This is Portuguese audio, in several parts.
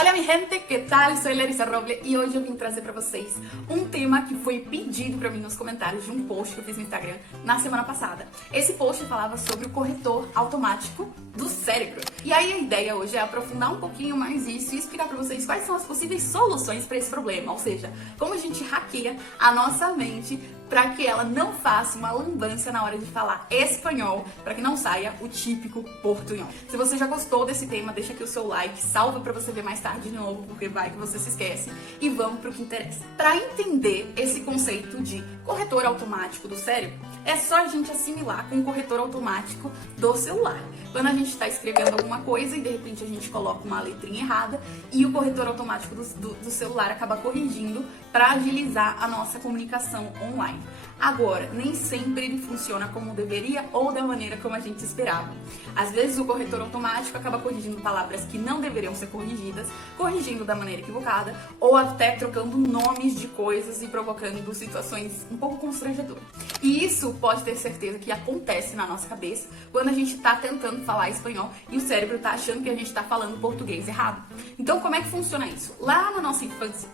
Olá, mi gente, que tal? Sou Larissa Roble e hoje eu vim trazer pra vocês um tema que foi pedido pra mim nos comentários de um post que eu fiz no Instagram na semana passada. Esse post falava sobre o corretor automático do cérebro. E aí a ideia hoje é aprofundar um pouquinho mais isso e explicar pra vocês quais são as possíveis soluções pra esse problema, ou seja, como a gente hackeia a nossa mente para que ela não faça uma lambança na hora de falar espanhol, para que não saia o típico portunhol. Se você já gostou desse tema, deixa aqui o seu like, salva para você ver mais tarde de novo, porque vai que você se esquece, e vamos pro que interessa. Para entender esse conceito de corretor automático do cérebro, é só a gente assimilar com o corretor automático do celular. Quando a gente está escrevendo alguma coisa e de repente a gente coloca uma letrinha errada e o corretor automático do celular acaba corrigindo para agilizar a nossa comunicação online. Agora, nem sempre ele funciona como deveria ou da maneira como a gente esperava. Às vezes o corretor automático acaba corrigindo palavras que não deveriam ser corrigidas, corrigindo da maneira equivocada ou até trocando nomes de coisas e provocando situações um pouco constrangedoras. E isso pode ter certeza que acontece na nossa cabeça quando a gente está tentando falar espanhol e o cérebro está achando que a gente está falando português errado. Então, como é que funciona isso? Lá na nossa infância,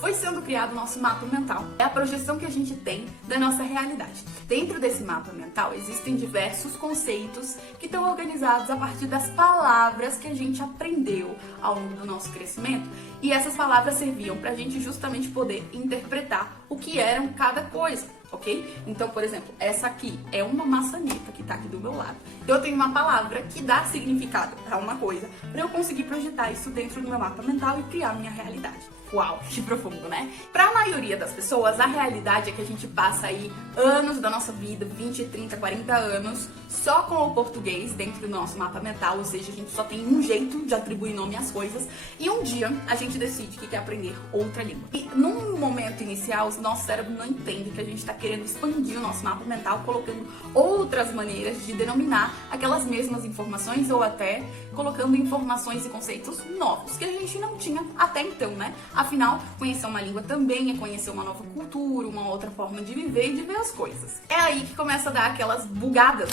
foi sendo criado o nosso mapa mental. É a projeção que a gente tem da nossa realidade. Dentro desse mapa mental existem diversos conceitos que estão organizados a partir das palavras que a gente aprendeu ao longo do nosso crescimento. E essas palavras serviam para a gente justamente poder interpretar o que eram cada coisa, ok? Então, por exemplo, essa aqui é uma maçaneta que tá aqui do meu lado. Eu tenho uma palavra que dá significado a uma coisa para eu conseguir projetar isso dentro do meu mapa mental e criar minha realidade. Uau, que profundo, né? Para a maioria das pessoas, a realidade é que a gente passa aí anos da nossa vida, 20, 30, 40 anos, só com o português dentro do nosso mapa mental, ou seja, a gente só tem um jeito de atribuir nome às coisas, e um dia a gente decide que quer aprender outra língua. E num momento inicial, o nosso cérebro não entende que a gente está querendo expandir o nosso mapa mental, colocando outras maneiras de denominar aquelas mesmas informações, ou até colocando informações e conceitos novos, que a gente não tinha até então, né? Afinal, conhecer uma língua também é conhecer uma nova cultura, uma outra forma de viver e de ver as coisas. É aí que começa a dar aquelas bugadas.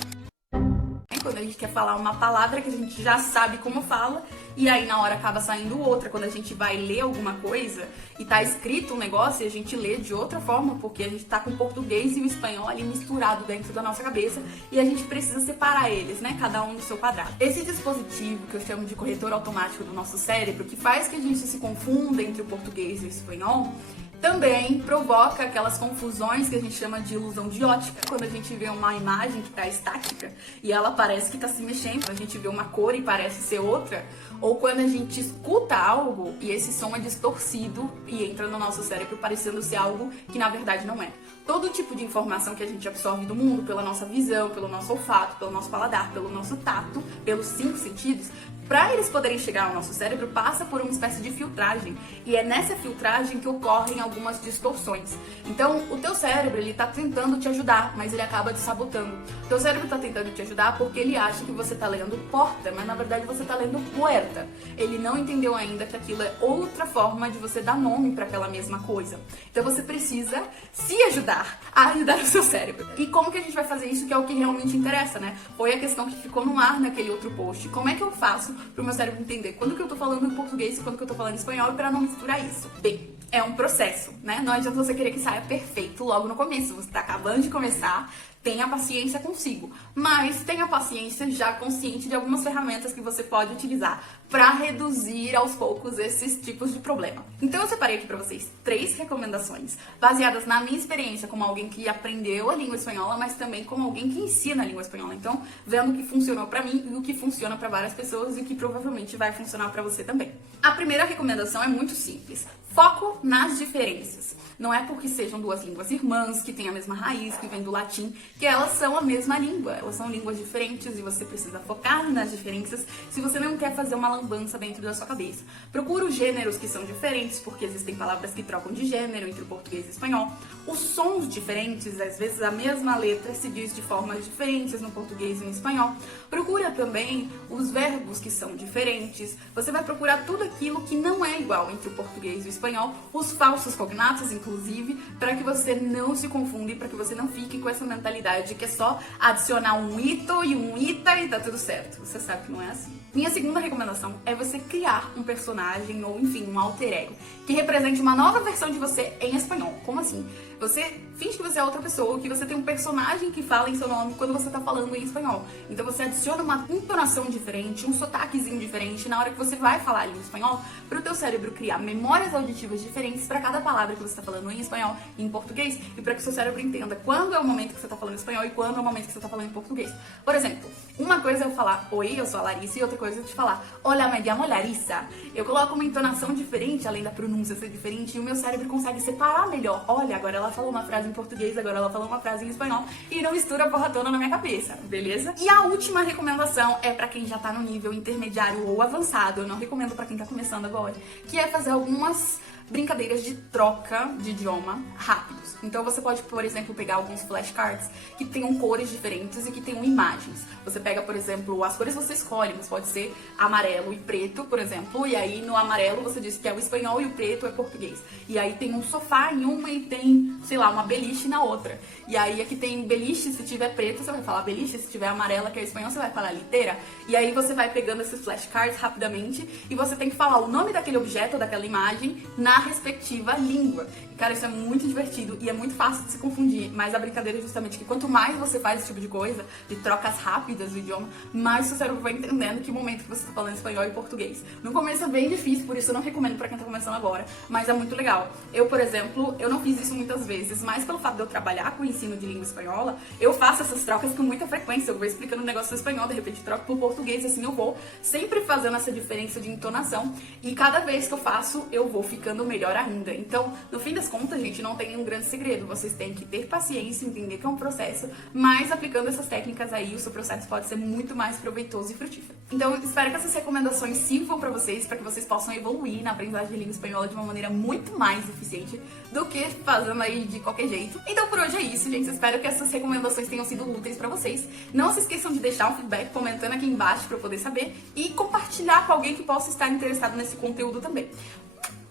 Quando a gente quer falar uma palavra que a gente já sabe como fala, e aí na hora acaba saindo outra. Quando a gente vai ler alguma coisa e tá escrito um negócio e a gente lê de outra forma, porque a gente tá com o português e o espanhol ali misturado dentro da nossa cabeça e a gente precisa separar eles, né? Cada um no seu quadrado. Esse dispositivo que eu chamo de corretor automático do nosso cérebro, que faz que a gente se confunda entre o português e o espanhol, também provoca aquelas confusões que a gente chama de ilusão de ótica. Quando a gente vê uma imagem que está estática e ela parece que está se mexendo, a gente vê uma cor e parece ser outra, ou quando a gente escuta algo e esse som é distorcido e entra no nosso cérebro parecendo ser algo que na verdade não é. Todo tipo de informação que a gente absorve do mundo, pela nossa visão, pelo nosso olfato, pelo nosso paladar, pelo nosso tato, pelos 5 sentidos, para eles poderem chegar ao nosso cérebro, passa por uma espécie de filtragem. E é nessa filtragem que ocorrem algumas distorções. Então, o teu cérebro, ele tá tentando te ajudar, mas ele acaba te sabotando. O teu cérebro tá tentando te ajudar porque ele acha que você tá lendo porta, mas na verdade você tá lendo puerta. Ele não entendeu ainda que aquilo é outra forma de você dar nome para aquela mesma coisa. Então, você precisa se ajudar a ajudar o seu cérebro. E como que a gente vai fazer isso, que é o que realmente interessa, né? Foi a questão que ficou no ar naquele outro post. Como é que eu faço pro meu cérebro entender quando que eu tô falando em português e quando que eu tô falando em espanhol, para não misturar isso? Bem, é um processo, né? Não adianta você querer que saia perfeito logo no começo. Você tá acabando de começar, tenha paciência consigo. Mas tenha paciência já consciente de algumas ferramentas que você pode utilizar para reduzir aos poucos esses tipos de problema. Então eu separei aqui para vocês 3 recomendações baseadas na minha experiência como alguém que aprendeu a língua espanhola, mas também como alguém que ensina a língua espanhola. Então, vendo o que funcionou para mim e o que funciona para várias pessoas e o que provavelmente vai funcionar para você também. A primeira recomendação é muito simples. Foco nas diferenças. Não é porque sejam 2 línguas irmãs, que têm a mesma raiz, que vem do latim, que elas são a mesma língua. Elas são línguas diferentes e você precisa focar nas diferenças se você não quer fazer uma lambança dentro da sua cabeça. Procura os gêneros que são diferentes, porque existem palavras que trocam de gênero entre o português e o espanhol. Os sons diferentes, às vezes a mesma letra se diz de formas diferentes no português e no espanhol. Procura também os verbos que são diferentes. Você vai procurar tudo aquilo que não é igual entre o português e o espanhol. espanhol, os falsos cognatos, inclusive, para que você não se confunda e para que você não fique com essa mentalidade de que é só adicionar um ito e um ita e tá tudo certo. Você sabe que não é assim. Minha segunda recomendação é você criar um personagem ou, enfim, um alter ego que represente uma nova versão de você em espanhol. Como assim? Você finge que você é outra pessoa, que você tem um personagem que fala em seu nome quando você tá falando em espanhol. Então você adiciona uma entonação diferente, um sotaquezinho diferente na hora que você vai falar ali em espanhol, para o teu cérebro criar memórias auditivas diferentes para cada palavra que você tá falando em espanhol e em português, e para que o seu cérebro entenda quando é o momento que você tá falando em espanhol e quando é o momento que você tá falando em português. Por exemplo, uma coisa é eu falar oi, eu sou a Larissa, e outra coisa é eu te falar olá, me llamo Larissa. Eu coloco uma entonação diferente, além da pronúncia ser diferente, e o meu cérebro consegue separar melhor. Olha, agora ela falou uma frase em português, agora ela falou uma frase em espanhol, e não mistura a porra toda na minha cabeça, beleza? E a última recomendação é pra quem já tá no nível intermediário ou avançado, eu não recomendo pra quem tá começando agora, que é fazer algumas brincadeiras de troca de idioma rápidos. Então você pode, por exemplo, pegar alguns flashcards que tenham cores diferentes e que tenham imagens. Você pega, por exemplo, as cores você escolhe, mas pode ser amarelo e preto, por exemplo, e aí no amarelo você diz que é o espanhol e o preto é português. E aí tem um sofá em uma e tem, sei lá, uma beliche na outra. E aí aqui tem beliche, se tiver preto você vai falar beliche, se tiver amarela que é espanhol você vai falar liteira. E aí você vai pegando esses flashcards rapidamente e você tem que falar o nome daquele objeto ou daquela imagem na respectiva língua. E, cara, isso é muito divertido e é muito fácil de se confundir, mas a brincadeira é justamente que quanto mais você faz esse tipo de coisa, de trocas rápidas do idioma, mais o seu cérebro vai entendendo que momento que você tá falando espanhol e português. No começo é bem difícil, por isso eu não recomendo pra quem tá começando agora, mas é muito legal. Eu, por exemplo, eu não fiz isso muitas vezes, mas pelo fato de eu trabalhar com o ensino de língua espanhola, eu faço essas trocas com muita frequência. Eu vou explicando um negócio em espanhol, de repente troco pro português, assim eu vou sempre fazendo essa diferença de entonação, e cada vez que eu faço, eu vou ficando melhor ainda. Então, no fim das contas, gente, não tem nenhum grande segredo. Vocês têm que ter paciência, entender que é um processo, mas aplicando essas técnicas aí, o seu processo pode ser muito mais proveitoso e frutífero. Então, espero que essas recomendações sirvam pra vocês, para que vocês possam evoluir na aprendizagem de língua espanhola de uma maneira muito mais eficiente do que fazendo aí de qualquer jeito. Então, por hoje é isso, gente. Espero que essas recomendações tenham sido úteis pra vocês. Não se esqueçam de deixar um feedback comentando aqui embaixo pra eu poder saber e compartilhar com alguém que possa estar interessado nesse conteúdo também.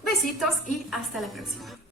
Besitos y hasta la próxima.